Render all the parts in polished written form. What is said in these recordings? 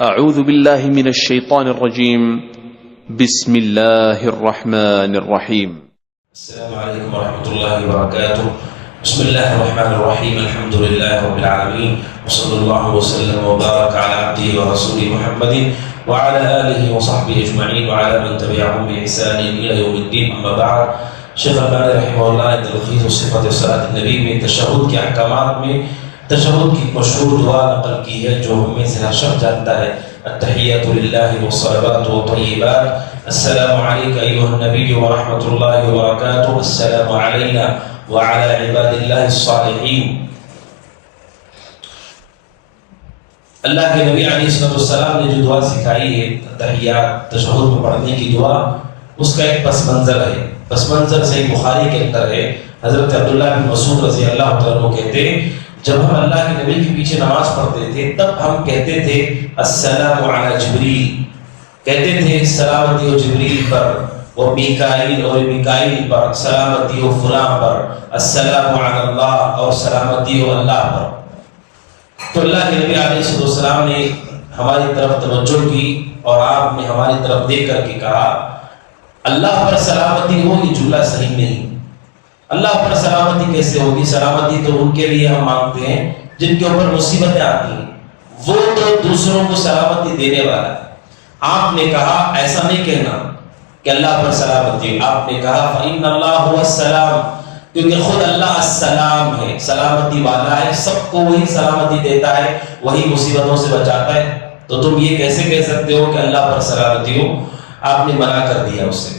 اعوذ باللہ من الشیطان الرجیم بسم اللہ الرحمن الرحیم السلام علیکم ورحمۃ اللہ وبرکاتہ. بسم اللہ الرحمن الرحیم. الحمد للہ رب العالمین وصلی اللہ وسلم وبارک علی عبدہ ورسولہ محمد وعلی آلہ وصحبہ اجمعین وعلی من تبعهم بإحسان الی یوم الدین. اما بعد. شیخ البانی رحمہ اللہ نے تلخیص صفت صلاۃ النبی میں تشہد کے احکامات میں تشہد کی مشہور دعا نقل کی ہے جو ہم میں سے ہر شخص جانتا ہے. التحیات للہ والصلوات والطیبات. السلام علیک ایھا النبی ورحمۃ اللہ وبرکاتہ. السلام علینا وعلی عباد اللہ الصالحین. اللہ کے نبی علیہ السلام نے جو دعا سکھائی ہے تحیات تشہد میں پڑھنے کی دعا، اس کا ایک پس منظر ہے. پس منظر صحیح بخاری کے اندر ہے. حضرت عبداللہ بن مسعود رضی اللہ عنہ کہتے ہیں جب ہم اللہ کے نبی کے پیچھے نماز پڑھتے تھے تب ہم کہتے تھے السلام علی جبریل، کہتے تھے سلامتی ہو جبریل پر، اور میکائیل اور میکائیل پر، سلامتی ہو فلاں پر، السلام علی اللہ اور سلامتی ہو اللہ پر. تو اللہ کے نبی علیہ السلام نے ہماری طرف توجہ کی اور آپ نے ہماری طرف دیکھ کر کے کہا اللہ پر سلامتی ہو. یہ جملہ صحیح نہیں. اللہ پر سلامتی کیسے ہوگی؟ سلامتی تو ان کے لیے ہم مانگتے ہیں جن کے اوپر مصیبتیں آتی ہیں، وہ تو دوسروں کو سلامتی دینے والا ہے. آپ نے کہا ایسا نہیں کہنا کہ اللہ پر سلامتی. آپ نے کہا فإن اللہ هو السلام، کیونکہ خود اللہ السلام ہے، سلامتی والا ہے، سب کو وہی سلامتی دیتا ہے، وہی مصیبتوں سے بچاتا ہے. تو تم یہ کیسے کہہ سکتے ہو کہ اللہ پر سلامتی ہو؟ آپ نے منع کر دیا اس سے.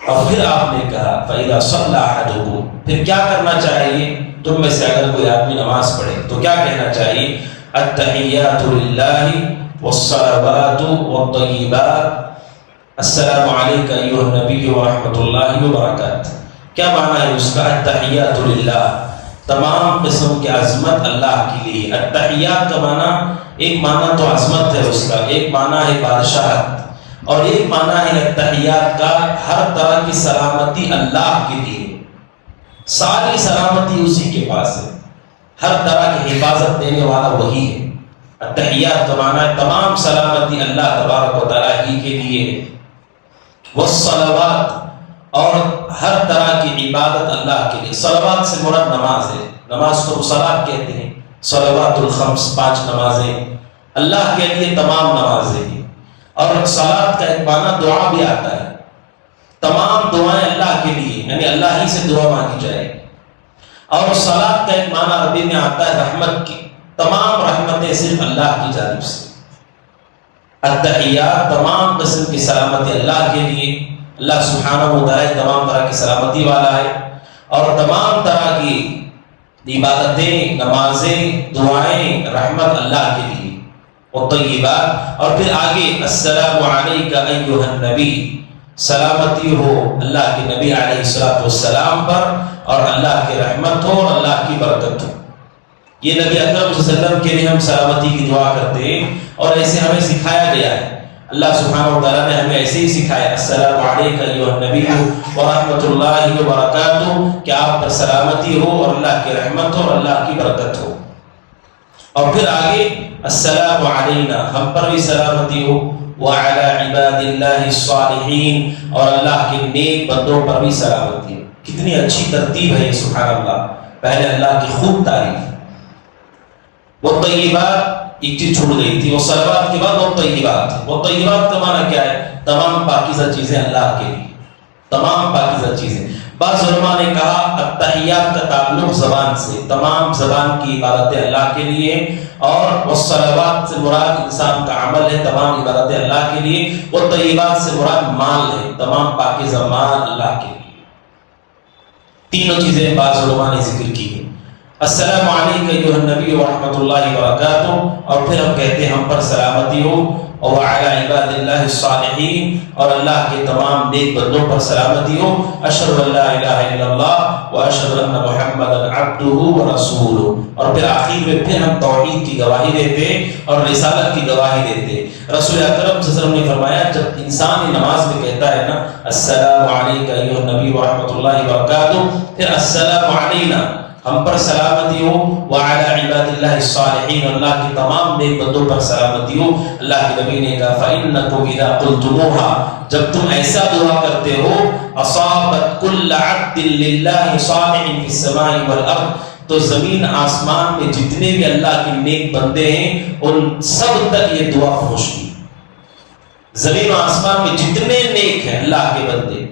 اور پھر آپ نے کہا فَإِذَا صَلَّى أَحَدُكُمْ، پھر کیا کرنا چاہیے تم میں سے اگر کوئی آدمی نماز پڑھے تو کیا کہنا چاہیے؟ التحیات للہ والصلوات والطیبات. السلام علیک ایھا النبی ورحمۃ اللہ وبرکاتہ. کیا معنی ہے اس کا؟ التحیات للہ، تمام قسم کی عظمت اللہ کے لیے. التحیات کا معنی، ایک معنی تو عظمت ہے اس کا، ایک معنی ہے بادشاہت، اور ایک معنی ہے التحیات کا ہر طرح کی سلامتی اللہ کے لیے. ساری سلامتی اسی کے پاس ہے، ہر طرح کی حفاظت دینے والا وہی ہے. التحیات کا معنی ہے تمام سلامتی اللہ تبارک و تعالیٰ ہی کے لیے ہے. والصلوات، اور ہر طرح کی عبادت اللہ کے لیے. صلوات سے مراد نماز ہے، نماز کو صلوات کہتے ہیں. صلوات الخمس، 5 نمازیں اللہ کے لیے، تمام نمازیں. اور صلات کا ایک معنی دعا بھی آتا ہے، تمام دعائیں اللہ کے لیے، یعنی اللہ ہی سے دعا مانگی جائے. اور صلات کا ایک معنی عربی میں آتا ہے رحمت کی، تمام رحمتیں صرف اللہ کی جانب سے. التحیات، تمام قسم کی سلامتی اللہ کے لیے. اللہ سبحانہ و تعالیٰ تمام طرح کی سلامتی والا ہے، اور تمام طرح کی عبادتیں، نمازیں، دعائیں، رحمت اللہ کے لیے. والطیبات، اور پھر آگے السلام علیک ایھا النبی، سلامتی ہو اللہ کے نبی علیہ السلام پر، اور اللہ کی رحمت ہو اور اللہ کی برکت ہو. یہ نبی اکرم صلی اللہ علیہ وسلم کے لیے ہم سلامتی کی دعا کرتے ہیں، اور ایسے ہمیں سکھایا گیا ہے. اللہ سبحانہ و تعالیٰ نے ہمیں ایسے ہی سکھایا السلام علیک ایھا النبی ورحمۃ اللہ وبرکاتہ، کہ آپ پر سلامتی ہو اور اللہ کی رحمت ہو اور اللہ کی برکت ہو. اور پھر آگے السلام علینا، ہم پر بھی سلامتی ہو، وعلی عباد اللہ الصالحین، اور اللہ کے نیک بندوں پر بھی سلامتی ہو. کتنی اچھی ترتیب ہے یہ، سبحان اللہ. پہلے اللہ کی خوب تعریف. والطیبات، ایک چیز چھوڑ گئی تھی، وہ صلوات کے بعد والطیبات. والطیبات کا معنی کیا ہے؟ تمام پاکیزہ چیزیں اللہ کے لیے، تمام پاکیزہ چیزیں. بعض علماء نے کہا التحیات کا تعلق زبان سے، تمام زبان کی عبادتیں اللہ کے لیے، اور والصلوات سے مراد انسان کا عمل ہے، تمام عبادتیں اللہ کے لیے. والطیبات سے مراد مال ہے، تمام پاکیزہ مال اللہ کے لیے. تینوں چیزیں بعض علماء نے ذکر کی ہے. السلام علیک ایھا النبی ورحمۃ اللہ وبرکاتہ، اور پھر ہم کہتے ہیں ہم پر سلامتی ہو، اور وعلی عباد اللہ الصالحین، اور اللہ کے تمام نیک بندوں پر سلامتی ہو. اشہد ان لا الہ الا اللہ واشہد ان محمدا عبدہ ورسولہ. اور پھر آخر میں پھر ہم توحید کی گواہی دیتے اور رسالت کی گواہی دیتے. رسول اکرم صلی اللہ علیہ وسلم نے فرمایا جب انسان نماز میں کہتا ہے نا السلام علیک ایھا النبی ورحمۃ اللہ وبرکاتہ، پھر السلام علینا، ہم پر سلامتی ہو، وعلی عباد اللہ الصالحین، اللہ کے تمام نیک بندوں پر سلامتی ہو۔ اللہ کے نبی نے کہا فإنکم اذا قلتموها، جب تم ایسا دعا کرتے ہو، اصابت کل عبد للہ صالح فی السماء والارض، تو زمین آسمان میں جتنے بھی اللہ کے نیک بندے ہیں ان سب تک یہ دعا پہنچتی ہے۔ زمین و آسمان میں جتنے نیک ہیں اللہ کے بندے،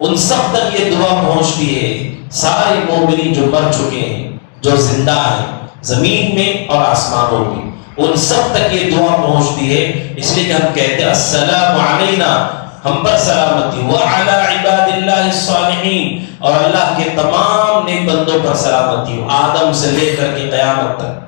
ان سب تک یہ دعا پہنچتی ہے۔ سارے مومنین جو مر چکے ہیں، جو زندہ ہیں زمین میں اور آسمانوں میں، ان سب تک یہ دعا پہنچتی ہے۔ اس لیے کہ ہم کہتے ہیں السلام علینا، ہم پر سلامتی، وعلی عباد اللہ الصالحین، اور اللہ کے تمام نیک بندوں پر سلامتی ہو، آدم سے لے کر کے قیامت تک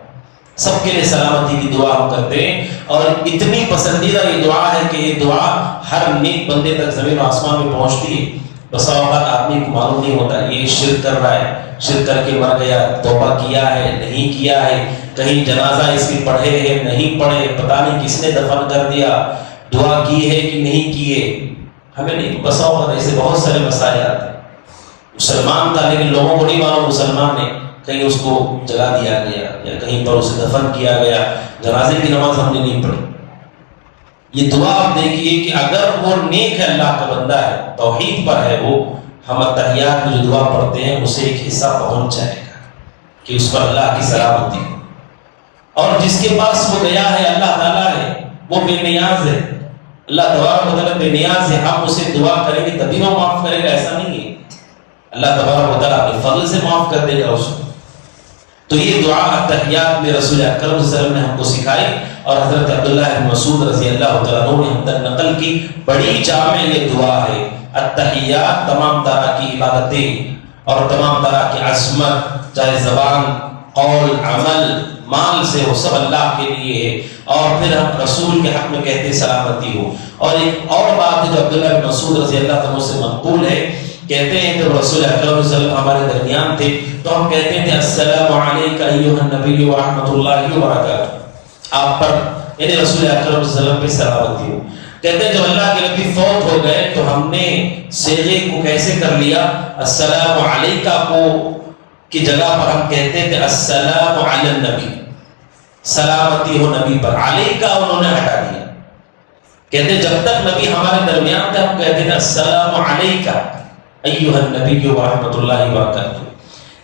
سب کے لیے سلامتی کی دعا ہم کرتے ہیں۔ اور اتنی پسندیدہ یہ دعا ہے کہ یہ دعا ہر نیک بندے تک زمین و آسمان میں پہنچتی ہے۔ بس اوقات آدمی کو معلوم نہیں ہوتا یہ شرک کر رہا ہے، شرک کر کے مر گیا، توبہ کیا ہے نہیں کیا ہے، کہیں جنازہ اس کے پڑھے ہے نہیں پڑھے، پتہ نہیں کس نے دفن کر دیا، دعا کی ہے کہ نہیں کیے، ہمیں نہیں۔ بس اوقات ایسے بہت سارے مسائل آتے ہیں۔ مسلمان تھا لیکن لوگوں کو نہیں معلوم مسلمان نے، کہیں اس کو جلا دیا گیا یا کہیں پر اسے دفن کیا گیا، جنازے کی نماز ہم نے نہیں پڑھی۔ یہ دعا آپ دیکھیے کہ اگر وہ نیک ہے، اللہ کا بندہ ہے، توحید پر ہے، وہ ہم اتحیات میں جو دعا پڑھتے ہیں اسے ایک حصہ پہنچ جائے گا کہ اس پر اللہ کی سلامتی ہے۔ اور جس کے پاس وہ گیا ہے اللہ تعالیٰ ہے، وہ بے نیاز ہے، اللہ تبارک و تعالیٰ بے نیاز ہے، ہم اسے دعا کریں گے تبھی وہ معاف کرے گا، ایسا نہیں ہے۔ اللہ تبارک و تعالیٰ اپنے فضل سے معاف کر دے گا اس کو۔ تو یہ دعا اتحیات میں رسول اکرم صلی اللہ علیہ وسلم نے ہم کو سکھائی، اور حضرت عبداللہ بن مسعود رضی اللہ تعالیٰ عنہ نے ہم تک نقل کی۔ بڑی جامع یہ دعا ہے۔ اتحیات تمام طرح کی عبادتیں اور تمام طرح کی عظمت، چاہے زبان، قول، عمل، مال سے ہو، سب اللہ کے لیے ہے۔ اور پھر ہم رسول کے حق میں کہتے سلامتی ہو۔ اور ایک اور بات ہے جو عبداللہ بن مسعود رضی اللہ عنہ سے منقول ہے، کہتے ہیں کہ رسول اکرم صلی اللہ علیہ وسلم ہمارے درمیان تھے تو ہم کہتے تھے السلام علیک ایھا النبی ورحمۃ اللہ وبرکاتہ، آپ پر یعنی رسول اکرم صلی اللہ علیہ وسلم پہ سلامتی ہو۔ کہتے ہیں جب اللہ کے نبی فوت ہو گئے تو ہم نے صیغے کو کیسے کر لیا، السلام علیکہ کو کی جگہ پر ہم کہتے تھے السلام علی النبی، سلامتی ہو نبی پر، علیکہ انہوں نے ہٹا دیا۔ کہتے ہیں جب تک نبی ہمارے درمیان تھے ہم کہتے تھے السلام علیکہ ایھا النبی ورحمۃ اللہ وبرکاتہ،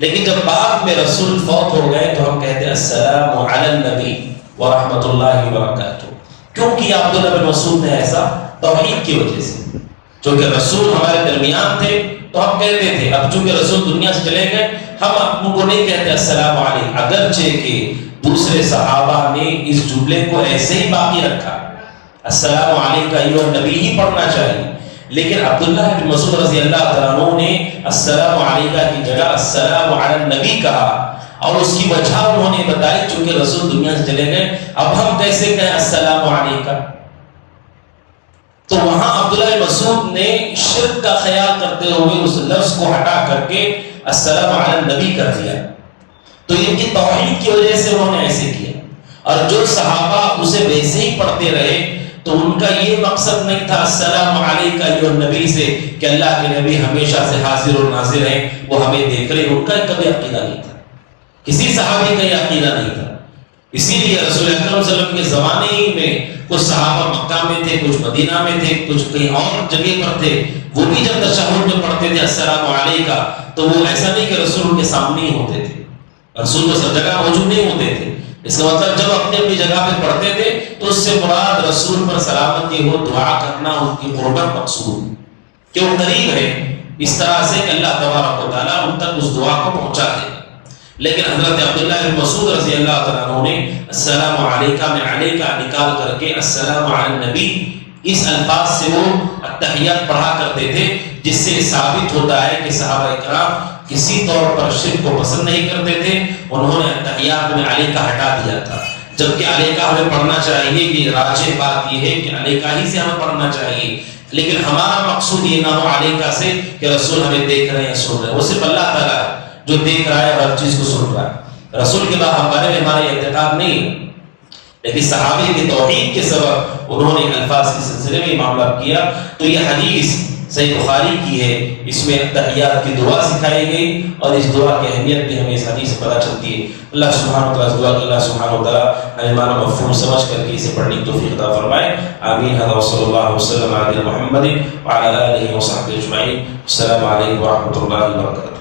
لیکن جب بعد میں رسول فوت ہو گئے تو ہم کہتے ہیں السلام علی النبی ورحمۃ اللہ وبرکاتہ۔ کیوں کیا عبداللہ بن مسعود نے ایسا؟ توحید کی وجہ سے، چونکہ رسول ہمارے درمیان تھے تو ہم کہتے تھے، اب چونکہ رسول دنیا سے چلے گئے ہم اپنوں کو نہیں کہتے السلام علیکم، اگرچہ کہ دوسرے صحابہ نے اس جملے کو ایسے ہی باقی رکھا، السلام علیکم ایھا النبی ہی پڑھنا چاہیے، لیکن عبداللہ بن مسعود رضی اللہ تعالیٰ عنہ نے السلام علیکم کی جگہ السلام علی النبی کہا، اور اس کی وجہ انہوں نے بتائی چونکہ رسول دنیا سے چلے گئے، اب ہم کیسے کہیں السلام علیکم؟ تو وہاں عبداللہ بن مسعود نے شرک کا خیال کرتے ہوئے اس لفظ کو ہٹا کر کے السلام علی النبی کر دیا۔ تو ان کی توحید کی وجہ سے انہوں نے ایسے کیا، اور جو صحابہ اسے ویسے ہی پڑھتے رہے تو ان کا یہ مقصد نہیں تھا السلام علیکم ایھا النبی سے کہ اللہ کے نبی ہمیشہ سے حاضر و ناظر ہیں، وہ ہمیں دیکھ رہے، ان کا کبھی عقیدہ نہیں تھا، کسی صحابی کا یہ عقیدہ نہیں تھا۔ اسی لیے رسول اکرم صلی اللہ علیہ وسلم کے زمانے ہی میں کچھ صحابہ مکہ میں تھے، کچھ مدینہ میں تھے، کچھ کہیں اور جگہ پر تھے، وہ بھی جب تشہد میں پڑھتے تھے السلام علیکم تو وہ ایسا نہیں کہ رسول کے سامنے ہی ہوتے تھے، رسول کو سب جگہ موجود نہیں ہوتے تھے، اس کا مطلب جب اپنی اپنی جگہ پہ پڑھتے تھے تو اس سے مراد رسول پر سلامتی ہو، دعا کرنا، ان کی قربت مقصود کہ وہ قریب ہے، اس طرح سے کہ اللہ تبارک و تعالیٰ ان تک اس دعا کو پہنچا دے۔ لیکن حضرت عبداللہ بن مسعود رضی اللہ تعالیٰ عنہ نے السلام علیکم میں علیکہ نکال کر کے السلام علی النبی اس الفاظ سے وہ اتحیات پڑھا کرتے تھے، جس سے ثابت ہوتا ہے کہ صحابہ کرام کسی طور پر شرک کو پسند نہیں کرتے تھے، انہوں نے اتحیات میں علیکہ ہٹا دیا تھا، جبکہ علیکہ ہمیں پڑھنا چاہیے۔ یہ راجح بات یہ ہے کہ علیکہ ہی سے ہمیں پڑھنا چاہیے، لیکن ہمارا مقصود یہ نہ ہو علیکہ سے کہ رسول ہمیں دیکھ رہے ہیں سن رہے ہیں، وہ صرف اللہ تعالیٰ ہے جو دیکھ رہا ہے اور ہر چیز کو سن رہا ہے، رسول کے بعد ہمارے میں ہمارے اعتقاد نہیں ہے۔ لیکن صحابہ کی توحید کے سبب انہوں نے الفاظ کے سلسلے میں معاملہ کیا۔ تو یہ حدیث صحیح بخاری کی ہے، اس میں تحیات کی دعا سکھائی گئی اور اس دعا کی اہمیت بھی ہمیں اس حدیث سے پتہ چلتی ہے۔ اللہ سبحانہ وتعالی دعا کہ اللہ سبحانہ وتعالی ہمیں معنی مفہوم سمجھ کر کے اسے پڑھنے کی توفیق عطا فرمائے، آمین۔ هذا وصلی اللہ وسلم علی محمد وعلی آلہ وصحبہ اجمعین۔ السلام علیکم ورحمۃ اللہ وبرکاتہ۔